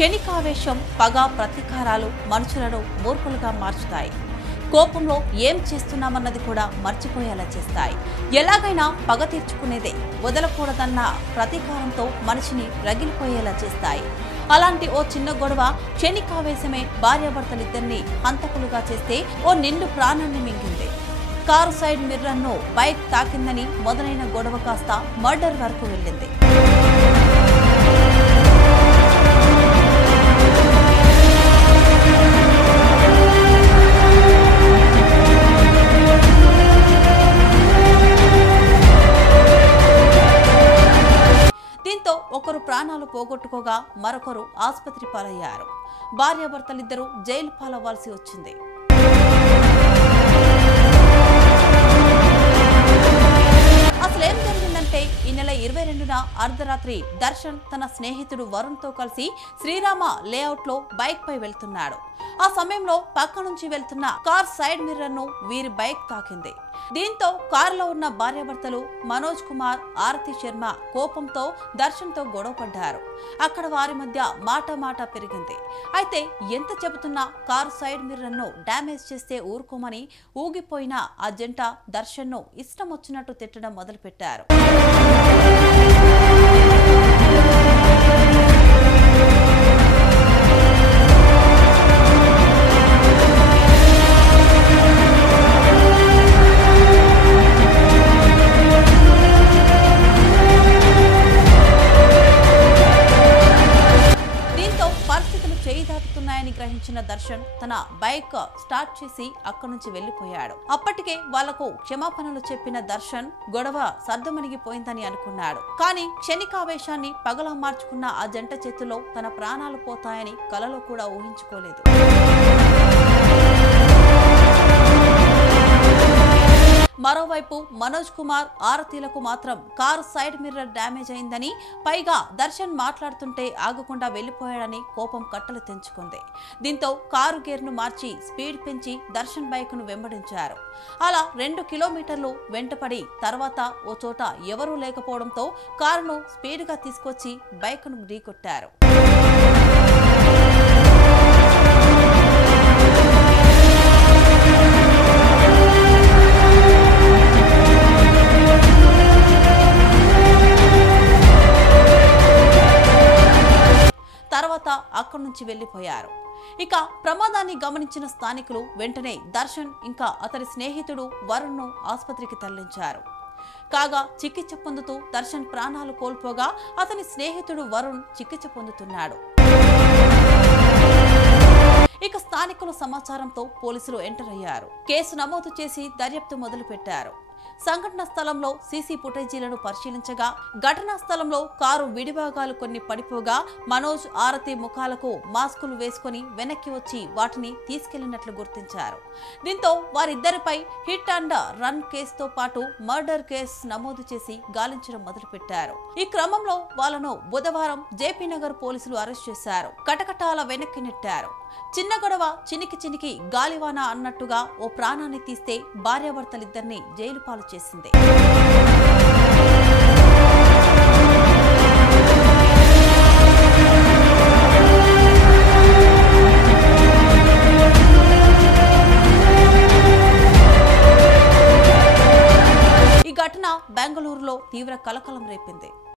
క్షణికావేశం, పగ, ప్రతీకారాలు మనుషులను మూర్ఖులుగా మార్చుతాయి. కోపంలో ఏం చేస్తున్నామన్నది కూడా మర్చిపోయేలా చేస్తాయి. ఎలాగైనా పగ తీర్చుకునేదే, వదలకూడదన్న ప్రతీకారంతో మనిషిని రగిలిపోయేలా చేస్తాయి. అలాంటి ఓ చిన్న గొడవ క్షణికావేశమే భార్యాభర్తలిద్దరినీ హంతకులుగా చేస్తే ఓ నిండు ప్రాణాన్ని మింగింది. కారు సైడ్ మిర్రర్ను బైక్ తాకిందని మొదలైన గొడవ కాస్త మర్డర్ వరకు వెళ్ళింది. దీంతో ఒకరు ప్రాణాలు పోగొట్టుకోగా మరొకరు ఆసుపత్రి పాలయ్యారు. భార్యాభర్తలిద్దరూ జైలు పాలవ్వాల్సి వచ్చింది. అసలేం జరిగిందంటే, ఈ నెల 22న అర్ధరాత్రి దర్శన్ తన స్నేహితుడు వరుణ్తో కలిసి శ్రీరామ లేఅవుట్ లో బైక్ పై వెళ్తున్నాడు. ఆ సమయంలో పక్క నుంచి వెళ్తున్న కార్ సైడ్ మిర్రర్ ను వీరి బైక్ తాకింది. దీంతో కారులో ఉన్న భార్యాభర్తలు మనోజ్ కుమార్, ఆరతి శర్మ కోపంతో దర్శన్ తో గొడవ పడ్డారు. అక్కడ వారి మధ్య మాట పెరిగింది. అయితే ఎంత చెబుతున్నా కారు సైడ్ మిర్రర్ ను డ్యామేజ్ చేస్తే ఊరుకోమని ఊగిపోయిన ఆ జంట దర్శన్ ను ఇష్టం వచ్చినట్టు తిట్టడం మొదలుపెట్టారు. గ్రహించిన దర్శన్ తన బైక్ స్టార్ట్ చేసి అక్కడి నుంచి వెళ్లిపోయాడు. అప్పటికే వాళ్లకు క్షమాపణలు చెప్పిన దర్శన్ గొడవ సర్దుమణిగిపోయిందని అనుకున్నాడు. కానీ క్షణికావేశాన్ని పగలా మార్చుకున్న ఆ జంట చేతిలో తన ప్రాణాలు పోతాయని కలలో కూడా ఊహించుకోలేదు. మరోవైపు మనోజ్ కుమార్, ఆరతిలకు మాత్రం కారు సైడ్ మిర్రర్ డ్యామేజ్ అయిందని, పైగా దర్శన్ మాట్లాడుతుంటే ఆగకుండా వెళ్లిపోయాడని కోపం కట్టలు తెంచుకుంది. దీంతో కారు గేర్ను మార్చి స్పీడ్ పెంచి దర్శన్ బైక్ ను వెంబడించారు. అలా 2 కిలోమీటర్లు వెంటపడి తర్వాత ఓ చోట ఎవరూ లేకపోవడంతో కారును స్పీడ్ గా తీసుకొచ్చి బైక్ ను ఢీకొట్టారు. తర్వాత అక్కడి నుంచి వెళ్లిపోయారు. ఇక ప్రమాదాన్ని గమనించిన స్థానికులు వెంటనే దర్శన్ ఇంకా అతని స్నేహితుడు వరుణ్ ను ఆసుపత్రికి తరలించారు. కాగా చికిత్స పొందుతూ దర్శన్ ప్రాణాలు కోల్పోగా అతని స్నేహితుడు వరుణ్ చికిత్స పొందుతున్నాడు. ఇక స్థానికుల సమాచారంతో పోలీసులు ఎంటర్ అయ్యారు. కేసు నమోదు చేసి దర్యాప్తు మొదలుపెట్టారు. సంఘటన స్థలంలో సీసీ ఫుటేజీలను పరిశీలించగా ఘటనా స్థలంలో కారు విడిభాగాలు కొన్ని పడిపోగా మనోజ్, ఆరతి ముఖాలకు మాస్కులు వేసుకుని వెనక్కి వచ్చి వాటిని తీసుకెళ్లినట్లు గుర్తించారు. దీంతో వారిద్దరిపై హిట్ అండ్ రన్ కేసుతో పాటు మర్డర్ కేసు నమోదు చేసి గాలించడం మొదలుపెట్టారు. ఈ క్రమంలో వాళ్లను బుధవారం జేపీ నగర్ పోలీసులు అరెస్ట్ చేశారు. కటకటాల వెనక్కి నెట్టారు. చిన్న గొడవ చినికి గాలివాన అన్నట్టుగా ఓ ప్రాణాన్ని తీస్తే భార్యాభర్తలిద్దరినీ జైలు పాలు చేసింది.